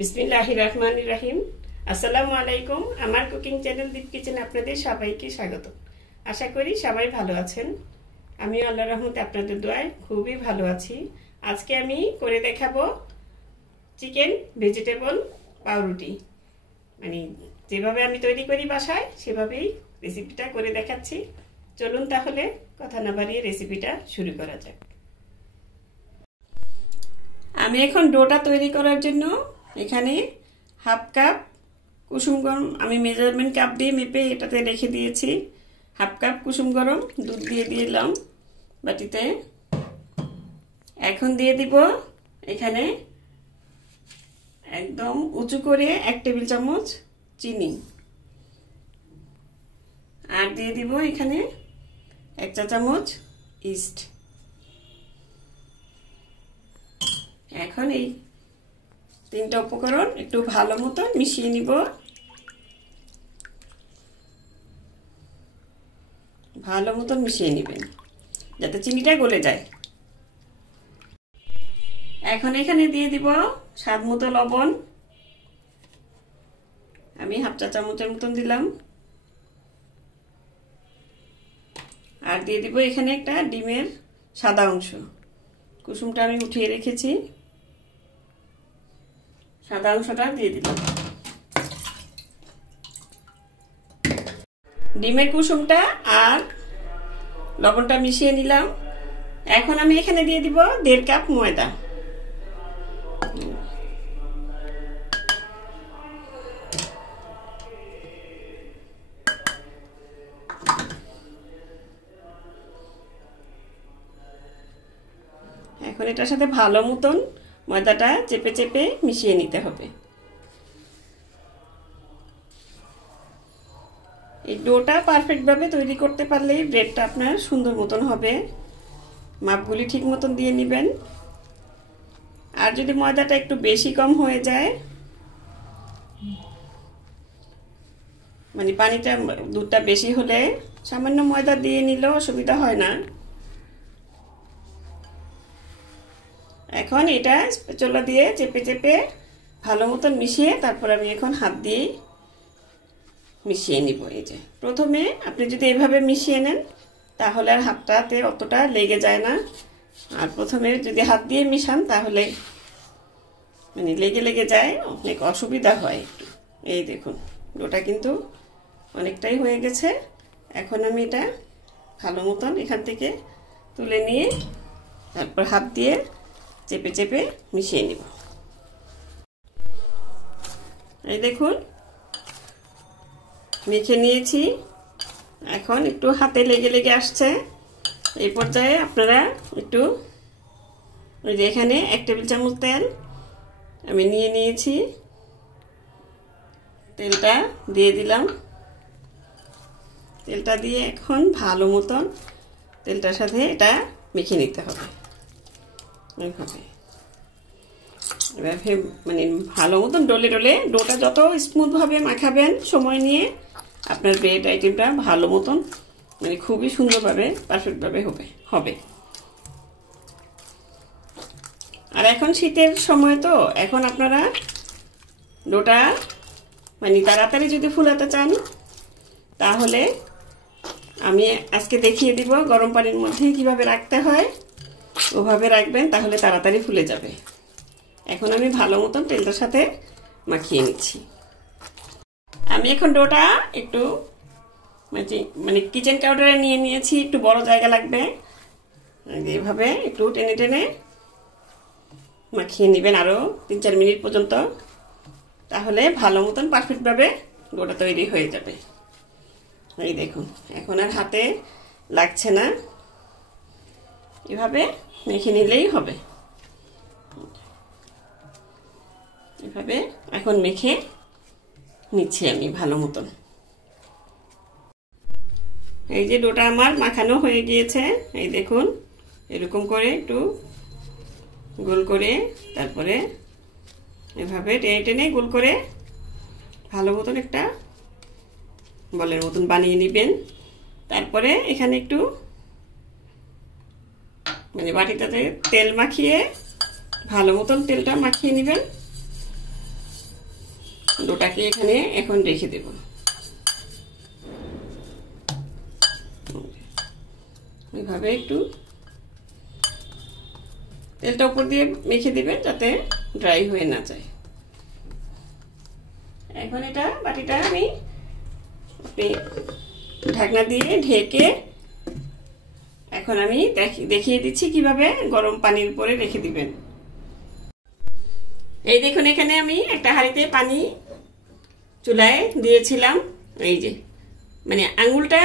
বিসমিল্লাহির রহমানির রহিম। আসসালামু আলাইকুম। আমার কুকিং চ্যানেল দীপ কিচেনে আপনাদের সবাইকে স্বাগত। আশা করি সবাই ভালো আছেন। আমি আল্লাহর রহমতে আপনাদের দোয়ায় খুবই ভালো আছি। আজকে আমি করে দেখাবো চিকেন ভেজিটেবল পাউরুটি। মানে যেভাবে আমি তৈরি করি বাসায় সেভাবেই রেসিপিটা করে দেখাচ্ছি। চলুন তাহলে কথা না বাড়িয়ে রেসিপিটা শুরু করা যাক। আমি এখন ডোটা তৈরি করার জন্য এখানে হাফ কাপ কুসুম গরম, আমি মেজারমেন্ট কাপ দিয়ে মেপে এটাতে রেখে দিয়েছি। হাফ কাপ কুসুম গরম দুধ দিয়ে দিলাম বাটিতে। এখন দিয়ে দিব এখানে একদম উঁচু করে 1 টেবিল চামচ চিনি, আর দিয়ে দিব এখানে 1 চা চামচ ইস্ট। এখন এই 3টা উপকরণ একটু ভালো মতো মিশিয়ে নিব। ভালো মতো মিশিয়ে নেবেন যাতে চিনিটা গলে যায়। এখন এখানে দিয়ে দিব স্বাদ মতো লবণ, আমি হাফ চা চামচের মতন দিলাম। আর দিয়ে দিব এখানে একটা ডিমের সাদা অংশ, কুসুমটা আমি উঠিয়ে রেখেছি, সাদা অংশটা দিয়ে দিলাম। ডিমের কুসুমটা আর লবণটা মিশিয়ে নিলাম। এখন আমি এখানে দিয়ে দিব 1.5 কাপ ময়দা। এখন এটার সাথে ভালো মতন ময়দাটা চেপে চেপে মিশিয়ে নিতে হবে। এই ডোটা পারফেক্ট ভাবে তৈরি করতে পারলে ব্রেডটা আপনার সুন্দর মতন হবে। মাপগুলি ঠিক মতন দিয়ে নেবেন। আর যদি ময়দাটা একটু বেশি কম হয়ে যায়, মানে পানিটা দুধটা বেশি হলে সামান্য ময়দা দিয়ে নিলেও অসুবিধা হয় না। এখন এটা স্প্যাচুলা দিয়ে চেপে চেপে ভালো মতন মিশিয়ে তারপর আমি এখন হাত দিয়ে মিশিয়ে নিব। এই যে প্রথমে আপনি যদি এভাবে মিশিয়ে নেন তাহলে আর হাতটাতে অতটা লেগে যায় না। আর প্রথমে যদি হাত দিয়ে মিশান তাহলে মানে লেগে লেগে যায়, অনেক অসুবিধা হয় একটু। এই দেখুন ডোটা কিন্তু অনেকটাই হয়ে গেছে। এখন আমি এটা ভালো মতন এখান থেকে তুলে নিয়ে তারপর হাত দিয়ে চেপে চেপে মিশিয়ে নিব। এই দেখুন মেখে নিয়েছি। এখন একটু হাতে লেগে লেগে আসছে। এই পর্যায়ে আপনারা একটু ওই যে এখানে 1 টেবিল চামচ তেল আমি নিয়ে নিয়েছি, তেলটা দিয়ে দিলাম। তেলটা দিয়ে এখন ভালো মতন তেলটার সাথে এটা মেখে নিতে হবে। এইভাবে এভাবে মানে ভালো মতন ডলে ডলে ডোটা যত স্মুথ ভাবে মাখাবেন সময় নিয়ে আপনার ব্রেড আইটেমটা ভালো মতন মানে খুবই সুন্দরভাবে পারফেক্টভাবে হবে। আর এখন শীতের সময় তো এখন আপনারা ডোটা মানে তাড়াতাড়ি যদি ফুলাতে চান তাহলে আমি আজকে দেখিয়ে দিব গরম পানির মধ্যে কিভাবে রাখতে হয়। ওভাবে রাখবেন তাহলে তাড়াতাড়ি ফুলে যাবে। এখন আমি ভালো মতন তেলটার সাথে মাখিয়ে নিচ্ছি। আমি এখন ডোটা একটু মানে কিচেন কাউন্টারে নিয়ে নিয়েছি, একটু বড় জায়গা লাগবে। এইভাবে একটু টেনে টেনে মাখিয়ে নেবেন আরো 3-4 মিনিট পর্যন্ত, তাহলে ভালো মতন পারফেক্টভাবে ডোটা তৈরি হয়ে যাবে। এই দেখুন এখন আর হাতে লাগছে না, এভাবে মেখে নিলেই হবে। এভাবে এখন মেখে নিচ্ছি আমি ভালো মতন। এই যে ডোটা আমার মাখানো হয়ে গিয়েছে। এই দেখুন এরকম করে একটু গোল করে তারপরে এভাবে টেনে টেনে গোল করে ভালো মতন একটা বলের মতন বানিয়ে নেবেন। তারপরে এখানে একটু মানে বাটিটাতে তেল মাখিয়ে ভালো মতন তেলটা মাখিয়ে নেবেন। ডোটাকে এখানে এখন রেখে দেব। এইভাবে একটু তেলটা উপর দিয়ে মেখে দিবেন যাতে ড্রাই হয়ে না যায়। এখন এটা বাটিটা আমি ঢাকনা দিয়ে ঢেকে এখন আমি দেখিয়ে দিচ্ছি কিভাবে গরম পানির উপরে রেখে দিবেন। এই দেখুন এখানে আমি একটা হাঁড়িতে পানি চুলায় দিয়েছিলাম। এই যে মানে আঙুলটা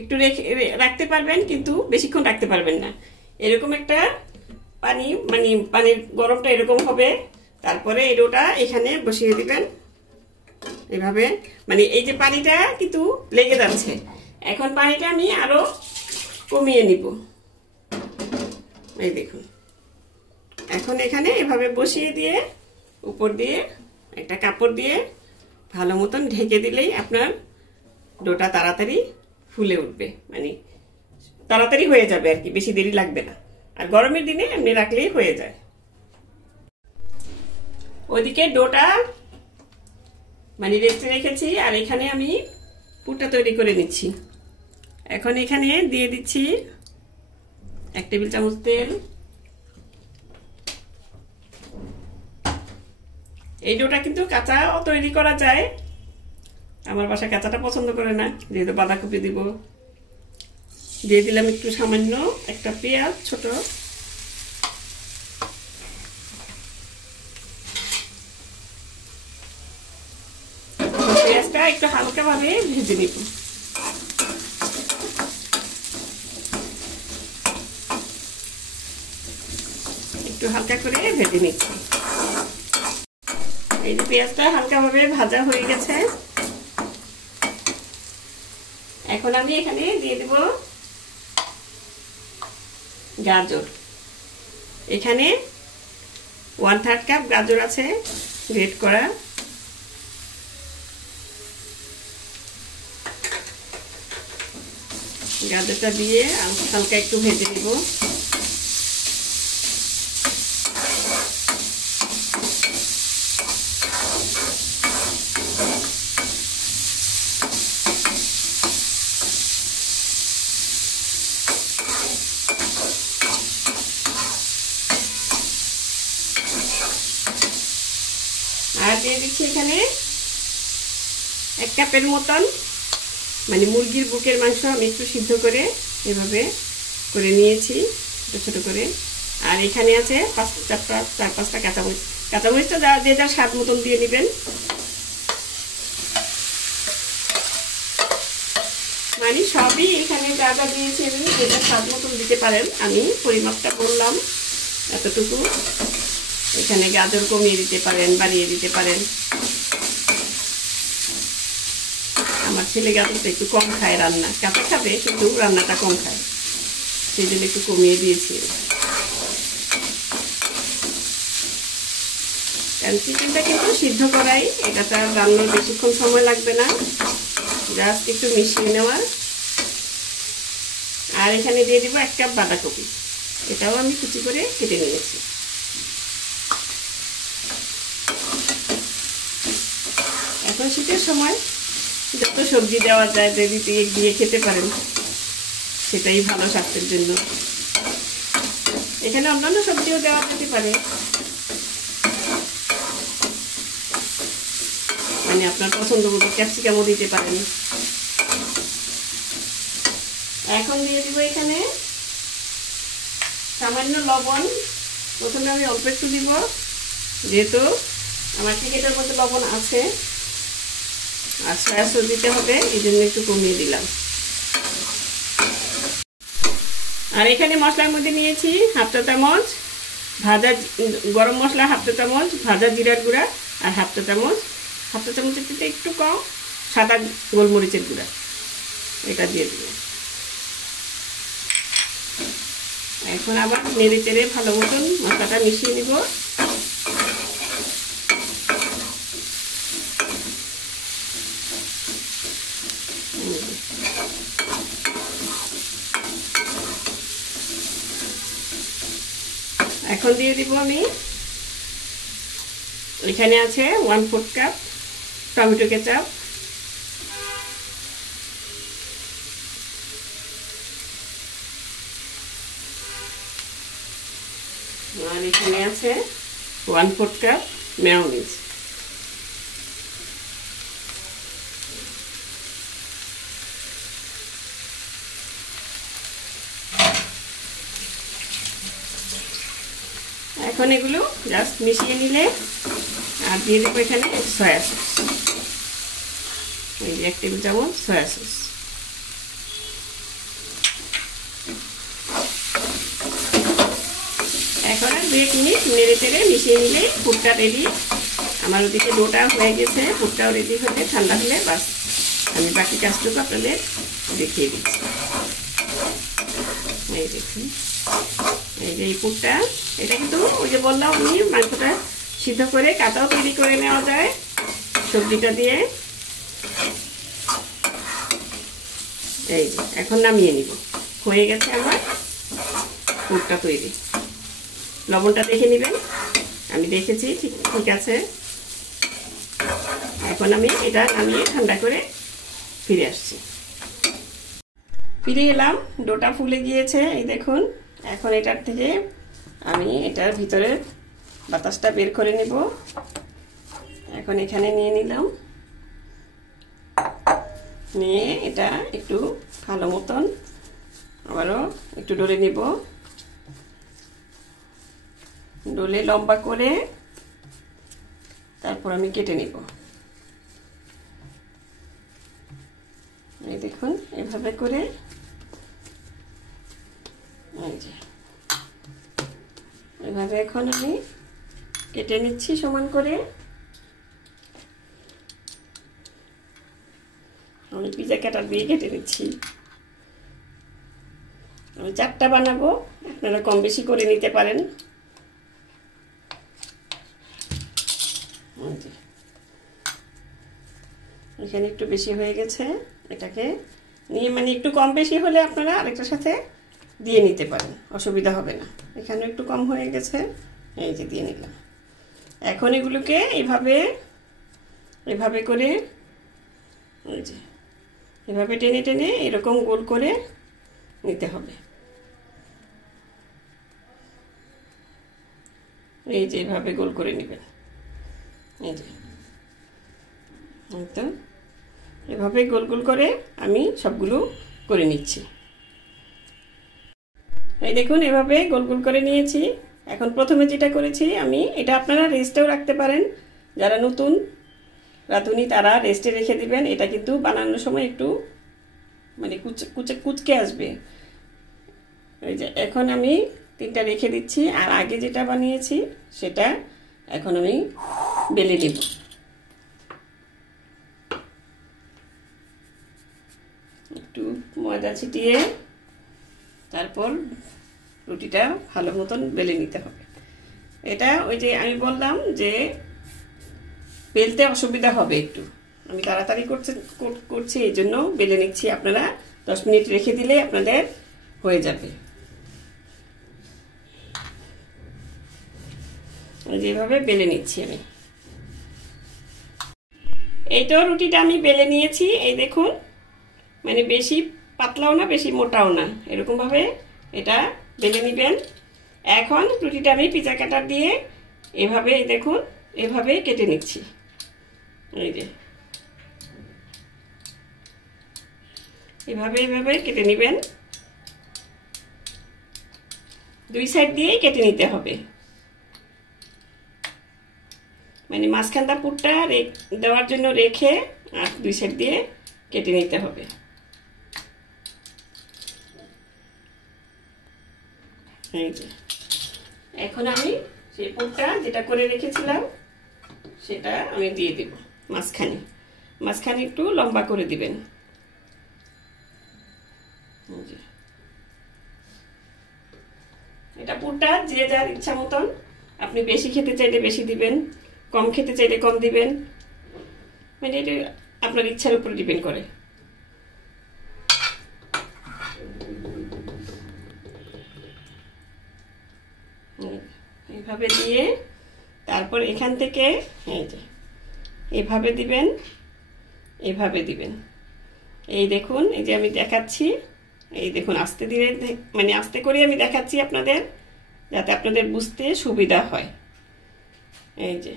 একটু রাখতে পারবেন কিন্তু বেশিক্ষণ রাখতে পারবেন না। এরকম একটা পানি মানে পানির গরমটা এরকম হবে। তারপরে এই ডোটা এখানে বসিয়ে দিবেন এভাবে। মানে এই যে পানিটা কিন্তু লেগে যাচ্ছে, এখন পানিটা আমি আরো কমিয়ে নিব। এই দেখুন এখন এখানে এভাবে বসিয়ে দিয়ে উপর দিয়ে একটা কাপড় দিয়ে ভালো মতন ঢেকে দিলেই আপনার ডোটা তাড়াতাড়ি ফুলে উঠবে, মানে তাড়াতাড়ি হয়ে যাবে আর কি, বেশি দেরি লাগবে না। আর গরমের দিনে এমনি রাখলেই হয়ে যায়। ওইদিকে ডোটা মানে রেস্টে রেখেছি আর এখানে আমি পুরটা তৈরি করে নিচ্ছি। এখন এখানে দিয়ে দিচ্ছি 1 টেবিল চামচ তেল। এই ডোটা কিন্তু কাঁচাও তৈরি করা যায়, আমার বাসায় কাঁচাটা পছন্দ করে না, যেহেতু বাঁধাকপি দিব। দিয়ে দিলাম একটু সামান্য একটা পেঁয়াজ ছোট, পেঁয়াজটা একটু হালকা ভাবে ভেজে নিব। একটু হালকা করে ভেজে নিচ্ছি। এই যে পেঁয়াজটা হালকা ভাবে ভাজা হয়ে গেছে, এখন আমি এখানে দিয়ে দেব গাজর। এখানে 1/3 কাপ গাজর আছে গ্রেট করা। গাজরটা দিয়ে হালকা একটু ভেজে নিব। আর দিয়ে দিচ্ছি এখানে 1 কাপের মতন মানে মুরগির বুকের মাংস আমি একটু সিদ্ধ করে এভাবে করে নিয়েছি ছোট ছোট করে। আর এখানে আছে 4-5টা কাঁচামরিচ। কাঁচামরিচটা যে যার স্বাদ মতন দিয়ে নেবেন। মানে সবই এখানে যা যা দিয়েছি আমি যেটা স্বাদ মতন দিতে পারেন। আমি পরিমাপটা বললাম এতটুকু। এখানে গাজর কমিয়ে দিতে পারেন, বাড়িয়ে দিতে পারেন। আমার ছেলে গাজরটা একটু কম খায়, রান্না কাঁচা খাবে কিন্তু রান্নাটা কম খায়, সেই জন্য একটু কমিয়ে দিয়েছি। কারণ চিকেনটা কিন্তু সিদ্ধ করাই, এটাতে রান্নার বেশিক্ষণ সময় লাগবে না, জাস্ট একটু মিশিয়ে নেওয়ার। আর এখানে দিয়ে দিব 1 কাপ বাঁধাকপি, এটাও আমি কুচি করে কেটে নিয়েছি। এখন শীতের সময় যত সবজি দেওয়া যায় যদি দিয়ে খেতে পারেন সেটাই ভালো স্বাস্থ্যের জন্য। এখানে অন্যান্য সবজিও দেওয়া যেতে পারে, মানে আপনার পছন্দ মতো ক্যাপসিকামও দিতে পারেন। এখন দিয়ে দিব এখানে সামান্য লবণ। প্রথমে আমি অল্প একটু দিব, যেহেতু আমার চিকেনের মধ্যে লবণ আছে আর সয়া সস দিতে হবে, এই জন্য একটু কমিয়ে দিলাম। আর এখানে মশলার মধ্যে নিয়েছি 1/2 চা চামচ ভাজা গরম মশলা, 1/2 চা চামচ ভাজা জিরার গুঁড়া, আর 1/2 চা চামচ, 1/2 চা চামচের থেকে একটু কম সাদা গোলমরিচের গুঁড়া, এটা দিয়ে দিব। এখন আবার নেড়ে চেড়ে ভালো মতন মশলাটা মিশিয়ে নিব। এখন দিয়ে দিব আমি, এখানে আছে 1/4 কাপ টমেটো কেচাপ, আর এখানে আছে 1/4 কাপ মেয়োনিজ। এখন এগুলো জাস্ট মিশিয়ে নিলে আর দিয়ে দেবো এখানে সয়া সস, এই যে 1 টেবিল চামচ সয়া সস। এখন আর 2 মিনিট নেড়ে চেড়ে মিশিয়ে নিলে পুরটা রেডি। আমার ওদিকে ডোটা হয়ে গেছে, পুরটাও রেডি হলে ঠান্ডা হলে বাস আমি বাকি কাজটুকু আপনাদের দেখিয়ে দিচ্ছি। এই দেখুন, এই যে এই পুরটা, এটা কিন্তু ওই যে বললাম আমি মাংসটা সিদ্ধ করে কাঁচাও তৈরি করে নেওয়া যায় সবজিটা দিয়ে। এই যে এখন নামিয়ে নিব, হয়ে গেছে আমার পুরটা তৈরি। লবণটা দেখে নেবেন, আমি দেখেছি ঠিক আছে। এখন আমি এটা নামিয়ে ঠান্ডা করে ফিরে আসছি। ফিরে এলাম, ডোটা ফুলে গিয়েছে এই দেখুন। এখন এটার থেকে আমি এটার ভিতরে বাতাসটা বের করে নেব। এখন এখানে নিয়ে নিলাম, নিয়ে এটা একটু ভালো মতন আবারও একটু ডলে নেব। ডলে লম্বা করে তারপর আমি কেটে নেব। এই দেখুন এভাবে করে, এই যে এভাবে এখন আমি কেটে নিচ্ছি সমান করে। আমি পিজা কাটার দিয়ে কেটে নিচ্ছি। আমি 4টা বানাবো, আপনারা কম বেশি করে নিতে পারেন। এখানে একটু বেশি হয়ে গেছে, এটাকে নিয়ে মানে একটু কম বেশি হলে আপনারা আরেকটার সাথে দিয়ে নিতে পারেন, অসুবিধা হবে না। এখানে একটু কম হয়ে গেছে, এই যে দিয়ে নিলাম। এখন এগুলোকে এভাবে করে এই যে এভাবে টেনে টেনে এরকম গোল করে নিতে হবে। এই যে এভাবে গোল করে নেবেন, এই যে তো এভাবে গোল গোল করে আমি সবগুলো করে নিচ্ছি। এই দেখুন এভাবে গোল গোল করে নিয়েছি। এখন প্রথমে যেটা করেছি আমি, এটা আপনারা রেস্টেও রাখতে পারেন, যারা নতুন রাঁধুনি তারা রেস্টে রেখে দিবেন। এটা কিন্তু বানানোর সময় একটু মানে কুচকে আসবে। এই যে এখন আমি 3টা রেখে দিচ্ছি, আর আগে যেটা বানিয়েছি সেটা এখন আমি বেলে নেব। একটু ময়দা ছিটিয়ে তারপর রুটিটা ভালো মতন বেলে নিতে হবে। এটা ওই যে আমি বললাম যে বেলতে অসুবিধা হবে একটু, আমি তাড়াতাড়ি করছি এই জন্য বেলে নিচ্ছি। আপনারা 10 মিনিট রেখে দিলে আপনাদের হয়ে যাবে। যেভাবে বেলে নিচ্ছি আমি, এই তো রুটিটা আমি বেলে নিয়েছি। এই দেখুন, মানে বেশি পাতলাও না বেশি মোটাও না, এরকম ভাবে এটা বেলে নিবেন। এখন রুটিটা আমি পিজা কাটার দিয়ে এভাবে, এই দেখুন এভাবে কেটে নিচ্ছি। এই যে এভাবে কেটে নেবেন, 2 সাইড দিয়েই কেটে নিতে হবে। মানে মাঝখানটা পুরটা দেওয়ার জন্য রেখে আর 2 সাইড দিয়ে কেটে নিতে হবে। এই যে এখন আমি সেই পুরটা যেটা করে রেখেছিলাম সেটা আমি দিয়ে দেব মাঝখানে একটু লম্বা করে দিবেন। এটা পুরটা যে যার ইচ্ছা মতন, আপনি বেশি খেতে চাইলে বেশি দিবেন, কম খেতে চাইলে কম দিবেন, মানে এটা আপনার ইচ্ছার উপর ডিপেন্ড করে। এইভাবে দিয়ে তারপর এখান থেকে এই যে এভাবে দিবেন, এভাবে দিবেন। এই দেখুন, এই যে আমি দেখাচ্ছি, এই দেখুন আস্তে ধীরে মানে আস্তে করে আমি দেখাচ্ছি আপনাদের, যাতে আপনাদের বুঝতে সুবিধা হয়। এই যে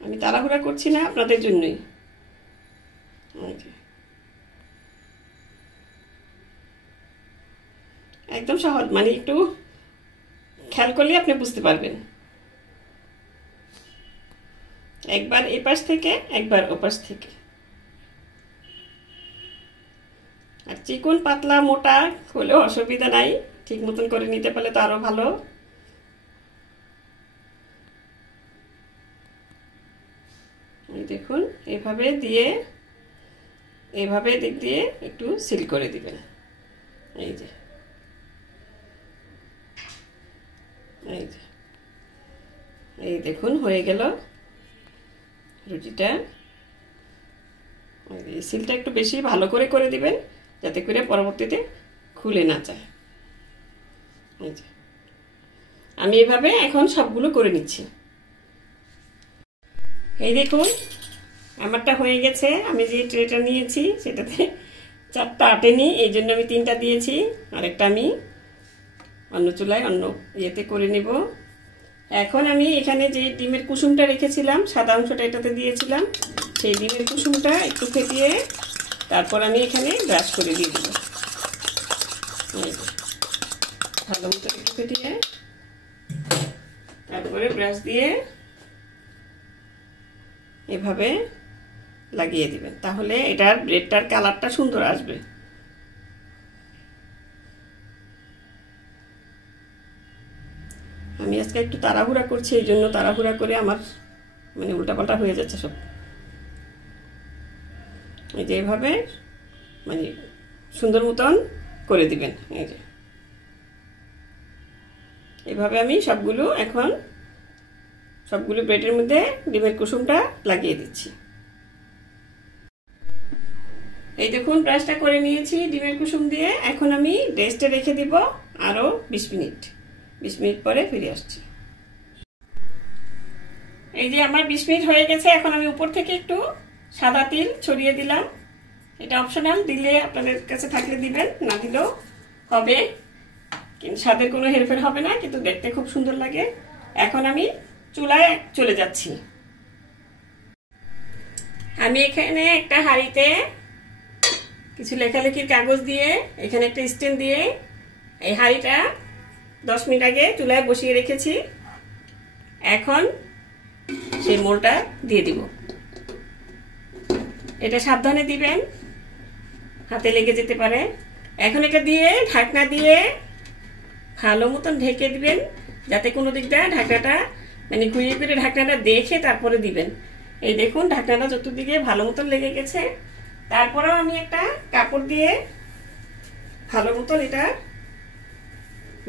আমি তাড়াহুড়া করছি না, আপনাদের জন্যই। একদম সহজ, মানে একটু খেয়াল করলে আপনি বুঝতে পারবেন। একবার এপাশ থেকে একবার ওপাশ থেকে। আর চিকন পাতলা মোটা হলেও অসুবিধা নাই, ঠিক মতন করে নিতে পারলে তো আরো ভালো। এই দেখুন, এভাবে দিয়ে এভাবে দিক দিয়ে একটু সিল করে দিবেন। এই যে এই যে এই দেখুন হয়ে গেল রুটিটা। সিলটা একটু বেশি ভালো করে করে দিবেন, যাতে করে পরবর্তীতে খুলে না যায়। এই যে আমি এভাবে এখন সবগুলো করে নিচ্ছি। এই দেখুন আমারটা হয়ে গেছে। আমি যে ট্রেটা নিয়েছি সেটাতে 4টা আটেনি, এই জন্য আমি 3টা দিয়েছি। আরেকটা আমি অন্য চুলায় অন্য ইয়েতে করে নেব। এখন আমি এখানে যে ডিমের কুসুমটা রেখেছিলাম, সাদা অংশটা এটাতে দিয়েছিলাম, সেই ডিমের কুসুমটা একটু ফেটিয়ে তারপর আমি এখানে ব্রাশ করে দিয়ে দেব। ভালো মতো একটু ফেটিয়ে তারপরে ব্রাশ দিয়ে এভাবে লাগিয়ে দিবেন, তাহলে এটার ব্রেডটার কালারটা সুন্দর আসবে। আমি আজকে একটু তাড়াহুড়া করছি, এই জন্য তাড়াহুড়া করে আমার মানে উল্টাপাল্টা হয়ে যাচ্ছে সব। এই যে এভাবে মানে সুন্দর মতন করে দিবেন। এই যে এভাবে আমি সবগুলো এখন সবগুলো ব্রেডের মধ্যে ডিমের কুসুমটা লাগিয়ে দিচ্ছি। এই দেখুন ব্রাশটা করে নিয়েছি ডিমের কুসুম দিয়ে। এখন আমি রেস্টে রেখে দিব আরো 20 মিনিট। 20 মিনিট পরে ফিরে আসছি। এই যে আমার 20 মিনিট হয়ে গেছে। এখন আমি উপর থেকে একটু সাদা তিল ছড়িয়ে দিলাম। এটা অপশনাল, দিলে আপনাদের কাছে থাকলে দিবেন, না দিলেও হবে, কিন্তু স্বাদের কোনো হেরফের হবে না, কিন্তু দেখতে খুব সুন্দর লাগে। এখন আমি চুলায় চলে যাচ্ছি। আমি এখানে একটা হাঁড়িতে কিছু লেখালেখির কাগজ দিয়ে এখানে একটা স্ট্যান্ড দিয়ে এই হাঁড়িটা 10 মিনিট আগে চুলায় বসিয়ে রেখেছি। এখন সেই মোলটা দিয়ে দিব। এটা সাবধানে দিবেন, হাতে লেগে যেতে পারে। এখন এটা দিয়ে ঢাকনা দিয়ে ভালো মতন ঢেকে দিবেন, যাতে কোনো দিক দিয়ে ঢাকনাটা মানে ঘুরিয়ে ঘুরিয়ে ঢাকনাটা দেখে তারপরে দিবেন। এই দেখুন ঢাকনাটা চতুর্দিকে ভালো মতন লেগে গেছে। তারপরেও আমি একটা কাপড় দিয়ে ভালো মতন এটা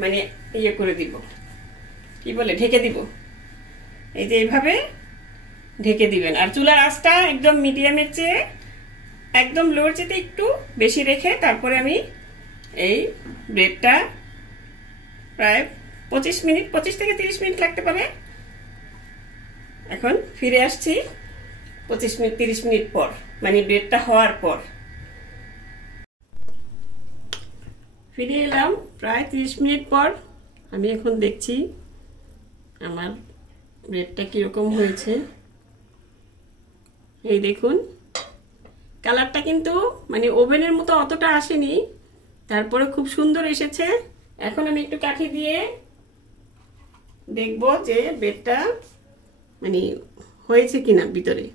মানে ইয়ে করে দিব, কি বলে, ঢেকে দিব। এই যে এইভাবে ঢেকে দিবেন। আর চুলার আঁচটা একদম মিডিয়ামের চেয়ে একদম লোর চেয়ে একটু বেশি রেখে তারপরে আমি এই ব্রেডটা প্রায় 25 মিনিট, 25 থেকে 30 মিনিট লাগতে পারে। এখন ফিরে আসছি 25 মিনিট 30 মিনিট পর, মানে ব্রেডটা হওয়ার পর। ফিরে এলাম প্রায় 30 মিনিট পর। আমি এখন দেখছি আমার ব্রেডটা কিরকম হয়েছে। এই দেখুন কালারটা কিন্তু মানে ওভেনের মতো অতটা আসেনি, তারপরে খুব সুন্দর এসেছে। এখন আমি একটু কাঠি দিয়ে দেখবো যে ব্রেডটা মানে হয়েছে কিনা ভিতরে।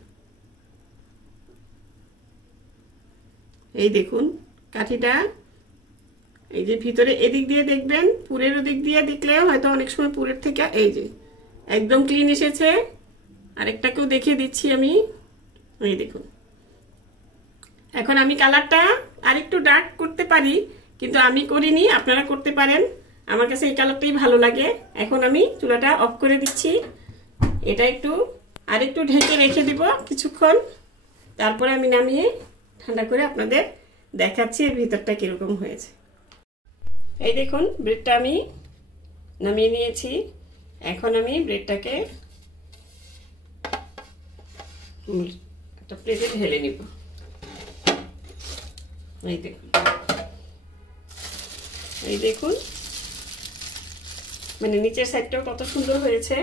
এই দেখুন কাঠিটা, এই যে ভিতরে এদিক দিয়ে দেখবেন, পুরের ওদিক দিয়ে দেখলেও হয়তো অনেক সময় পুরের থেকে এই যে একদম ক্লিন এসেছে। আরেকটাকেও দেখিয়ে দিচ্ছি আমি। এই দেখুন এখন আমি কালারটা আরেকটু ডার্ক করতে পারি, কিন্তু আমি করিনি, আপনারা করতে পারেন। আমার কাছে এই কালারটাই ভালো লাগে। এখন আমি চুলাটা অফ করে দিচ্ছি। এটা একটু আরেকটু ঢেকে রেখে দিব কিছুক্ষণ, তারপরে আমি নামিয়ে ঠান্ডা করে আপনাদের দেখাচ্ছি এর ভিতরটা কিরকম হয়েছে। এই দেখুন ব্রেডটা আমি নামিয়ে নিয়েছি। এখন আমি ব্রেডটাকে একটা প্লেটে ঢেলে নিব। এই দেখুন মানে নিচের সাইডটাও কত সুন্দর হয়েছে।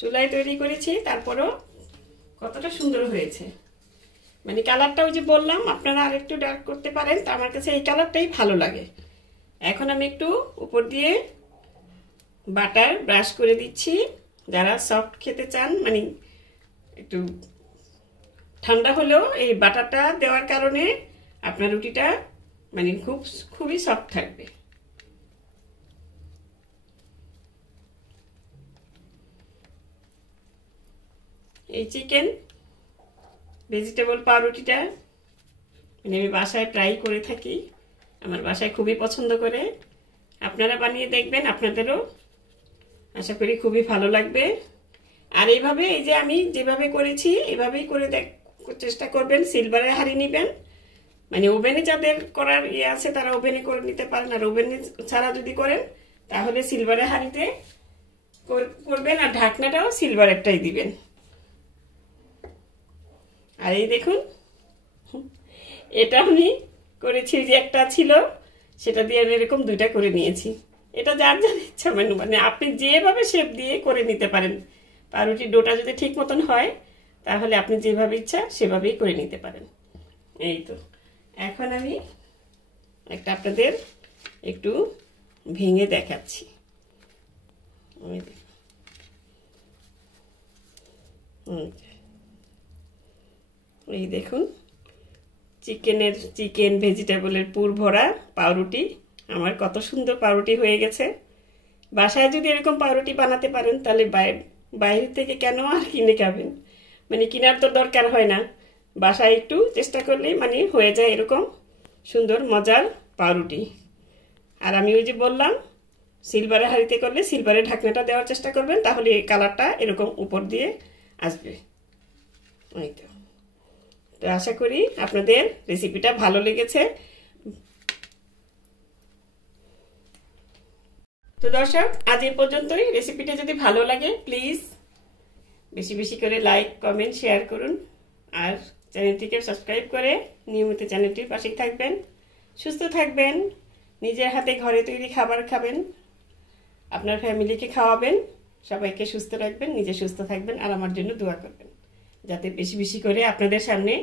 চুলায় তৈরি করেছি, তারপরও কতটা সুন্দর হয়েছে। মানে কালারটা ওই যে বললাম আপনারা আরেকটু ডার্ক করতে পারেন, তো আমার কাছে এই কালারটাই ভালো লাগে। এখন আমি একটু উপর দিয়ে বাটার ব্রাশ করে দিচ্ছি। যারা সফট খেতে চান, মানে একটু ঠান্ডা হলেও এই বাটারটা দেওয়ার কারণে আপনার রুটিটা মানে খুবই সফট থাকবে। এই চিকেন ভেজিটেবল পাউরুটিটা মানে আমি বাসায় ট্রাই করে থাকি, আমার বাসায় খুবই পছন্দ করে। আপনারা বানিয়ে দেখবেন, আপনাদেরও আশা করি খুবই ভালো লাগবে। আর এইভাবে এই যে আমি যেভাবে করেছি এভাবেই করে চেষ্টা করবেন। সিলভারের হাঁড়ি নেবেন, মানে ওভেনে যাদের করার ইয়ে আছে তারা ওভেনে করে নিতে পারেন, আর ওভেনে ছাড়া যদি করেন তাহলে সিলভারের হাঁড়িতে করবেন, আর ঢাকনাটাও সিলভারেরটাই দিবেন। আর এই দেখুন এটা আমি করেছি, যে একটা ছিল সেটা দিয়ে আমি এরকম দুইটা করে নিয়েছি। এটা যার যার ইচ্ছা, মানে আপনি যেভাবে শেপ দিয়ে করে নিতে পারেন। পাউরুটির ডোটা যদি ঠিক মতন হয় তাহলে আপনি যেভাবে ইচ্ছা সেভাবেই করে নিতে পারেন। এই তো এখন আমি একটা আপনাদের একটু ভেঙে দেখাচ্ছি। এই দেখুন চিকেন ভেজিটেবলের পুর ভরা পাউরুটি, আমার কত সুন্দর পাউরুটি হয়ে গেছে। বাসায় যদি এরকম পাউরুটি বানাতে পারেন তাহলে বাইরে থেকে কেন আর কিনে খাবেন, মানে কেনার তো দরকার হয় না। বাসায় একটু চেষ্টা করলেই মানে হয়ে যায় এরকম সুন্দর মজার পাউরুটি। আর আমি ওই যে বললাম সিলভারের হাঁড়িতে করলে সিলভারের ঢাকনাটা দেওয়ার চেষ্টা করবেন, তাহলে এই কালারটা এরকম উপর দিয়ে আসবে। এই তো আশা করি আপনাদের রেসিপিটা ভালো লেগেছে। তো দর্শক আজ এই পর্যন্তই। রেসিপিটা যদি ভালো লাগে প্লিজ বেশি বেশি করে লাইক কমেন্ট শেয়ার করুন, আর চ্যানেলটিকে সাবস্ক্রাইব করে নিয়মিত চ্যানেলটির পাশেই থাকবেন। সুস্থ থাকবেন, নিজের হাতে ঘরে তৈরি খাবার খাবেন, আপনার ফ্যামিলিকে খাওয়াবেন, সবাইকে সুস্থ রাখবেন, নিজে সুস্থ থাকবেন, আর আমার জন্য দোয়া করবেন যাতে বেশি বেশি করে আপনাদের সামনে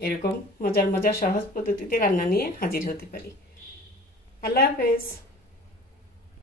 এরকম মজার মজার সহজ পদ্ধতিতে রান্না নিয়ে হাজির হতে পারি। আল্লাহ হাফেজ।